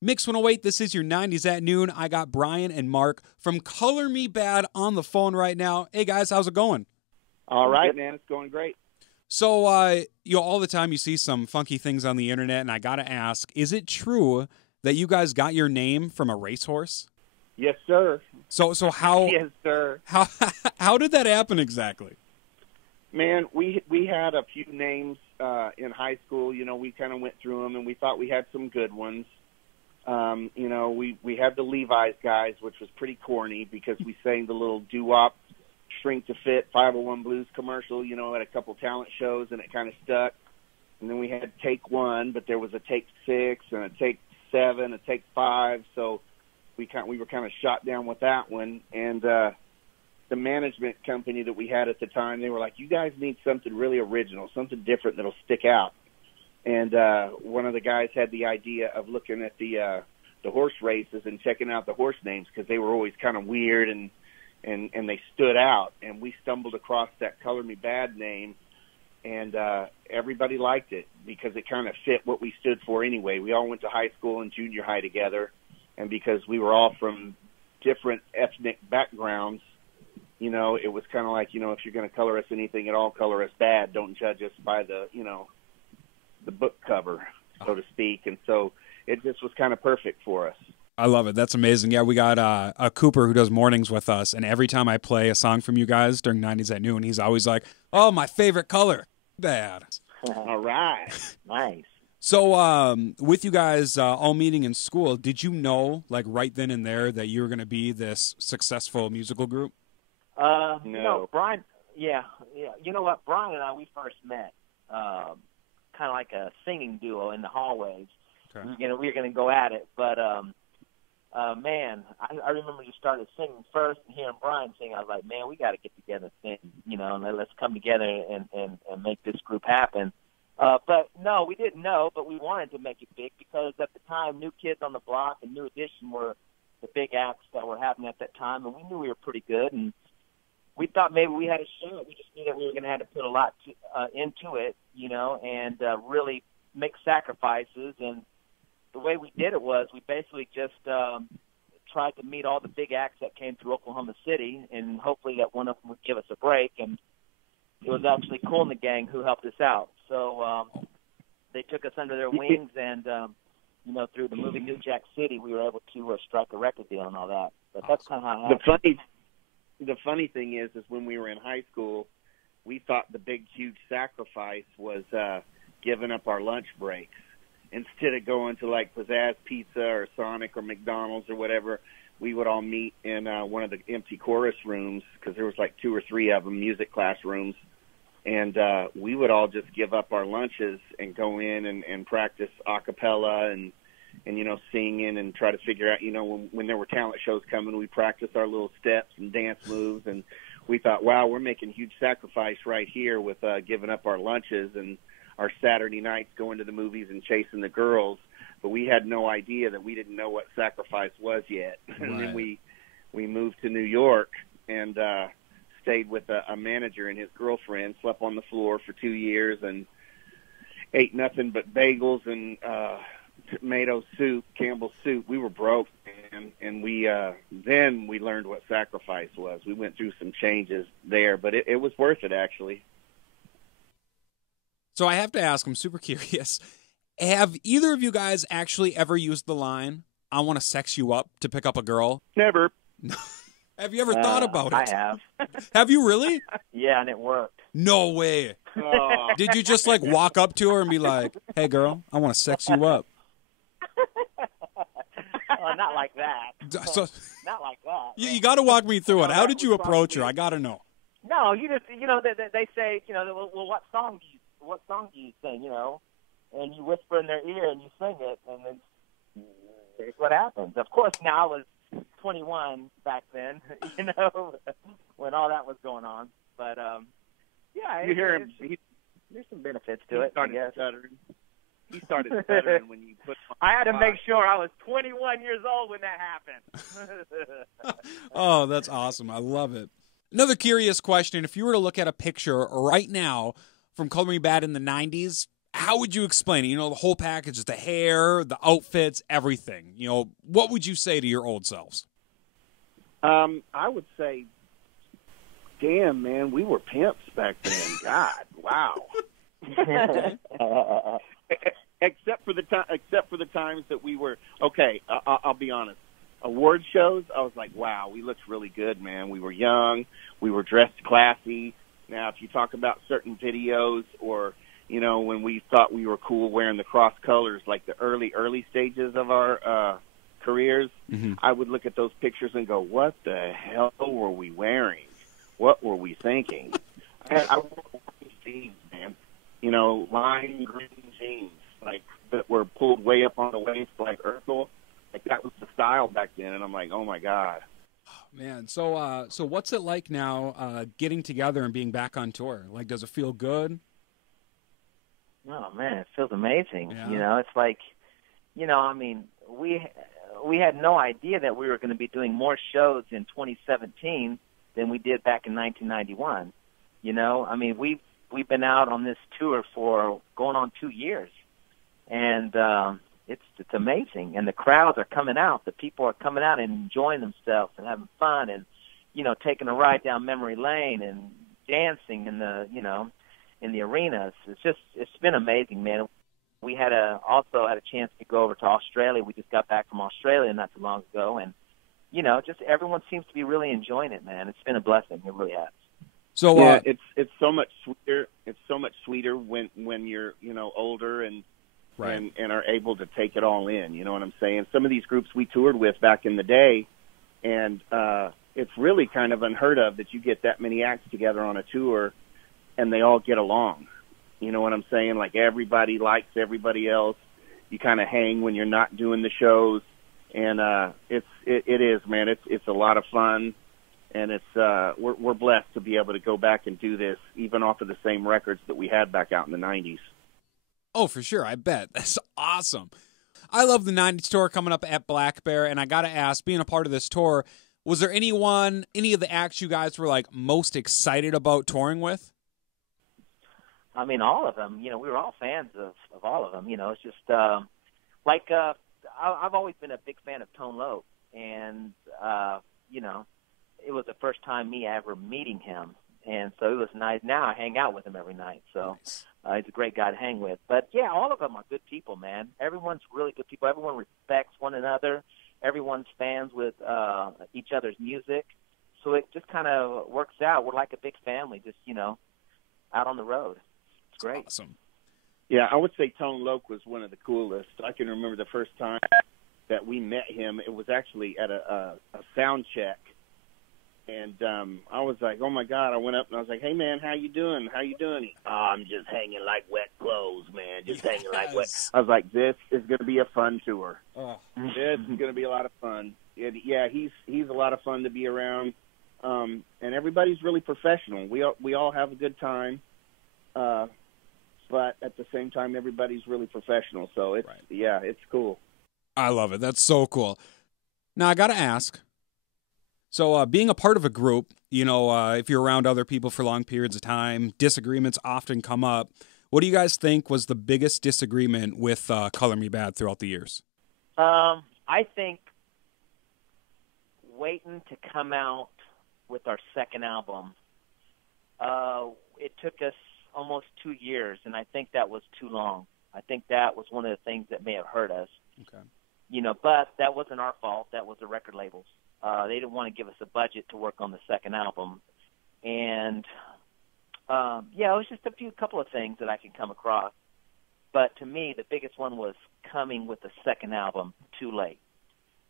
Mix 108, this is your 90s at noon. I got Bryan and Mark from Color Me Bad on the phone right now. Hey, guys, how's it going? All right, man. It's going great. So, all the time you see some funky things on the internet, and I got to ask, is it true that you guys got your name from a racehorse? Yes, sir. So how? Yes, sir. How did that happen exactly? Man, we had a few names in high school. You know, we kind of went through them, and we thought we had some good ones. We had the Levi's guys, which was pretty corny because we sang the little doo-wop, shrink to fit 501 Blues commercial, you know, at a couple talent shows, and it kind of stuck. And then we had Take One, but there was a Take Six and a Take Seven, a Take Five. So we were kind of shot down with that one. And the management company that we had at the time, they were like, you guys need something really original, something different that'll stick out. And one of the guys had the idea of looking at the horse races and checking out the horse names because they were always kind of weird and they stood out. And we stumbled across that Color Me Bad name, and everybody liked it because it kind of fit what we stood for anyway. We all went to high school and junior high together, and because we were all from different ethnic backgrounds, you know, it was kind of like, you know, if you're going to color us anything at all, color us bad. Don't judge us by the, you know, the book cover, so to speak. And so it just was kind of perfect for us. I love it. That's amazing. Yeah, we got a Cooper who does mornings with us, and every time I play a song from you guys during 90s at noon, he's always like, oh, my favorite color, bad. All right. Nice. So with you guys all meeting in school, did you know, like right then and there, that you were going to be this successful musical group? No. You know, Bryan, yeah. You know what? Bryan and I, we first met kind of like a singing duo in the hallways. Okay. We were going to go at it, but man, I remember you started singing first and hearing Bryan sing. I was like, man, we got to get together and sing, you know, and let's come together and make this group happen. But no, we didn't know, but we wanted to make it big because at the time, New Kids on the Block and New Edition were the big acts that were happening at that time, and we knew we were pretty good, and we thought maybe we had a show. We just knew that we were going to have to put a lot into it, you know, and really make sacrifices. And the way we did it was we basically just tried to meet all the big acts that came through Oklahoma City, and hopefully that one of them would give us a break. And it was actually Cool and the Gang who helped us out. So they took us under their wings, and, you know, through the movie New Jack City, we were able to strike a record deal and all that. But that's kind of how it happened. The funny thing is when we were in high school, we thought the big, huge sacrifice was giving up our lunch breaks. Instead of going to, like, Pizzazz Pizza or Sonic or McDonald's or whatever, we would all meet in one of the empty chorus rooms because there was, like, 2 or 3 of them, music classrooms. And we would all just give up our lunches and go in and practice a cappella and, you know, singing and try to figure out, you know, when there were talent shows coming, we practiced our little steps and dance moves. And we thought, wow, we're making huge sacrifice right here with giving up our lunches and our Saturday nights going to the movies and chasing the girls. But we had no idea that we didn't know what sacrifice was yet. Right. And then we moved to New York and stayed with a manager and his girlfriend, slept on the floor for 2 years and ate nothing but bagels and tomato soup, Campbell's soup. We were broke, man, and then we learned what sacrifice was. We went through some changes there, but it was worth it, actually. So I have to ask, I'm super curious, have either of you guys actually ever used the line, I want to sex you up to pick up a girl? Never. Have you ever thought about it? I have. Have you really? Yeah, and it worked. No way. Oh. Did you just, like, walk up to her and be like, hey, girl, I want to sex you up? Not like that. So, Not like that. you got to walk me through it. How did you approach her? I got to know. No, you just, you know, they say, you know, well, what song do you sing, you know? And you whisper in their ear and you sing it, and then it's what happens. Of course, now I was 21 back then, you know, when all that was going on. But, yeah. You hear him. There's some benefits to it, I guess. He started stuttering when you put him on I had to the make spot. sure I was 21 years old when that happened. Oh, that's awesome. I love it. Another curious question. If you were to look at a picture right now from Color Me Bad in the 90s, How would you explain it? You know, the whole package, the hair, the outfits, everything. You know, what would you say to your old selves? I would say, damn, man, we were pimps back then. God, wow. Except for the times that we were okay. I'll be honest. Award shows, I was like, wow, we looked really good, man. We were young, we were dressed classy. Now, if you talk about certain videos, or you know, when we thought we were cool wearing the cross colors, like the early stages of our careers, I would look at those pictures and go, what the hell were we wearing? What were we thinking? I wore jeans, man. You know, lime green jeans, like that were pulled way up on the waist, like Urkel. Like that was the style back then, and I'm like, oh my God. Man, so what's it like now getting together and being back on tour? Like, does it feel good? Oh man, it feels amazing. Yeah. You know, it's like, you know, I mean, we had no idea that we were going to be doing more shows in 2017 than we did back in 1991. You know, I mean, we've been out on this tour for going on 2 years, and it's amazing. And the crowds are coming out. The people are coming out and enjoying themselves and having fun, and you know, taking a ride down memory lane and dancing in the arenas. It's been amazing, man. We also had a chance to go over to Australia. We just got back from Australia not too long ago, and you know, just everyone seems to be really enjoying it, man. It's been a blessing. It really has. So yeah, it's so much sweeter. It's so much sweeter when you're, you know, older and right. and are able to take it all in. You know what I'm saying? Some of these groups we toured with back in the day, and it's really kind of unheard of that you get that many acts together on a tour and they all get along. You know what I'm saying? Like everybody likes everybody else. You kind of hang when you're not doing the shows, and it is, man. It's a lot of fun. And it's we're blessed to be able to go back and do this, even off of the same records that we had back out in the 90s. Oh, for sure. I bet. That's awesome. I love the 90s tour coming up at Black Bear, and I got to ask, being a part of this tour, was there any of the acts you guys were like most excited about touring with? I mean, all of them. You know, we were all fans of all of them. You know, it's just I've always been a big fan of Tone Loc, and you know, it was the first time me ever meeting him, and so it was nice. Now I hang out with him every night, so he's a great guy to hang with. But yeah, all of them are good people, man. Everyone's really good people. Everyone respects one another. Everyone's fans with each other's music, so it just kind of works out. We're like a big family, just, you know, out on the road. It's great. Awesome. Yeah, I would say Tone Loc was one of the coolest. I can remember the first time that we met him. It was actually at a sound check. And I was like, oh, my God. I went up and I was like, hey, man, how you doing? How you doing? Oh, I'm just hanging like wet clothes, man. Just hanging like wet. I was like, this is going to be a fun tour. This is going to be a lot of fun. Yeah, he's a lot of fun to be around. And everybody's really professional. We all have a good time. But at the same time, everybody's really professional. So, it's cool. I love it. That's so cool. Now, I got to ask. So being a part of a group, you know, if you're around other people for long periods of time, disagreements often come up. What do you guys think was the biggest disagreement with Color Me Bad throughout the years? I think waiting to come out with our second album, it took us almost 2 years, and I think that was too long. I think that was one of the things that may have hurt us. Okay. You know, but that wasn't our fault. That was the record labels. They didn't want to give us a budget to work on the second album. And, it was just a couple of things that I can come across. But to me, the biggest one was coming with the second album too late.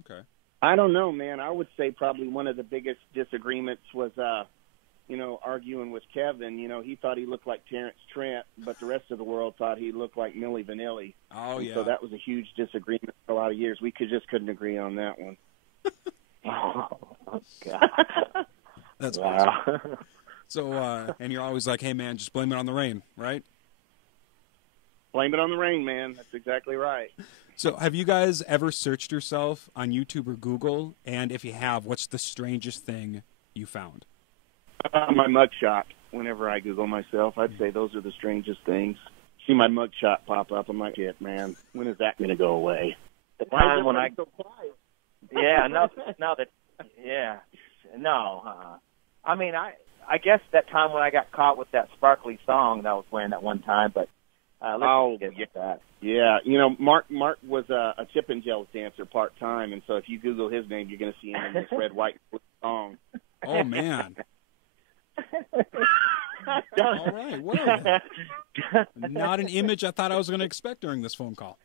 Okay. I don't know, man. I would say probably one of the biggest disagreements was, arguing with Kevin. You know, he thought he looked like Terrence Trent, but the rest of the world thought he looked like Milli Vanilli. Oh, yeah. So that was a huge disagreement for a lot of years. We just couldn't agree on that one. Oh, God. That's wow. awesome. So, and you're always like, hey, man, just blame it on the rain, right? Blame it on the rain, man. That's exactly right. So have you guys ever searched yourself on YouTube or Google? And if you have, what's the strangest thing you found? My mugshot. Whenever I Google myself, I'd say those are the strangest things. see my mugshot pop up. I'm like, shit, man, when is that going to go away? The time when so quiet? Yeah, I mean, I guess that time when I got caught with that sparkly song that I was wearing that one time, but let's get that. Yeah, you know, Mark was a Chippendales dancer part-time, and so if you Google his name, you're going to see him in this red, white, and blue song. Oh, man. All right, well, not an image I thought I was going to expect during this phone call.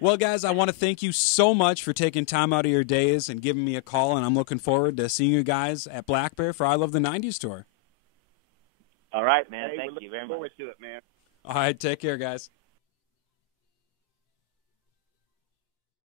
Well, guys, I want to thank you so much for taking time out of your days and giving me a call, and I'm looking forward to seeing you guys at Black Bear for I Love the 90s tour. All right, man. Hey, thank you very much. Forward to it, man. All right, take care, guys.